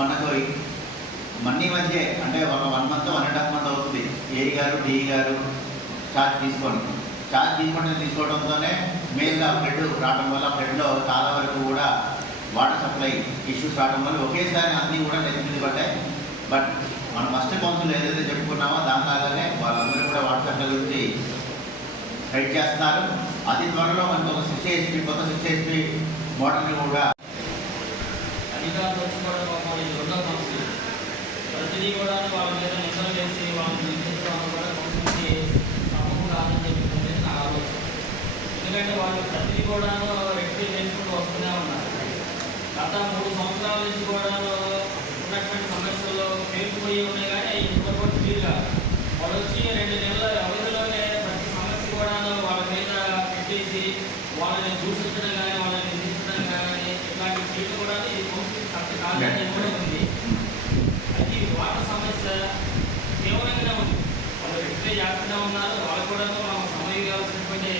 మనకు మనీ మధ్య అంటే ఒక one month one and half month అవుతుంది. ఏ గారు డి గారు చార్జ్ తీసుకోండి. చార్జ్ తీసుకుంటే తీసుకోవడంతోనే మెయిన్గా ఫ్లడ్ రావడం వల్ల బ్రెడ్ చాలా వరకు కూడా వాటర్ సప్లై ఇష్యూస్ రావడం వల్ల ఒకేసారి అన్నీ కూడా నెత్తి పడ్డాయి. బట్ మన ఫస్ట్ కౌన్సిల్ ఏదైతే చెప్పుకున్నామో దానిలాగానే వాళ్ళందరూ కూడా వాటర్ సప్లై గురించి ఫైట్ చేస్తున్నారు అతి త్వరలో మనకు ఒక సిక్స్ హెచ్పి కొత్త సిక్స్ హెచ్పి మోడల్ని కూడా అధికారులు వచ్చి కూడా పాపం ఇది రెండో కౌన్సిల్ ప్రతిదీ కూడా వాళ్ళ మీద చేసి వాళ్ళని నిర్మించడం కూడా కౌన్సిల్కి సమూహం కాదని చెప్పి నా ఆలోచన ఎందుకంటే వాళ్ళు ప్రతిదీ కూడా రెక్టీ చేసుకుంటూ వస్తూనే ఉన్నారు గత మూడు సంవత్సరాల నుంచి కూడా ఉన్నటువంటి సమస్యలు పేరుకుపోయి ఉన్నాయి కానీ అవి ఇంకొకటి క్లియర్ కాదు వాళ్ళు వచ్చి రెండు నెలల వ్యవధిలోనే ప్రతి సమస్య కూడా వాళ్ళ మీద పెట్టేసి వాళ్ళని దూషించడం కానీ వాళ్ళని నిందించడం కానీ ఇట్లాంటి చేయడం కూడా కౌన్సిలింగ్ కరెక్ట్ కాదని కూడా ఉంది అయితే ఈ వాటర్ సమస్య తీవ్రంగానే ఉంది. వాళ్ళు రెక్టే చేస్తూనే ఉన్నారు వాళ్ళు కూడా మనం సమయం కావాల్సినటువంటి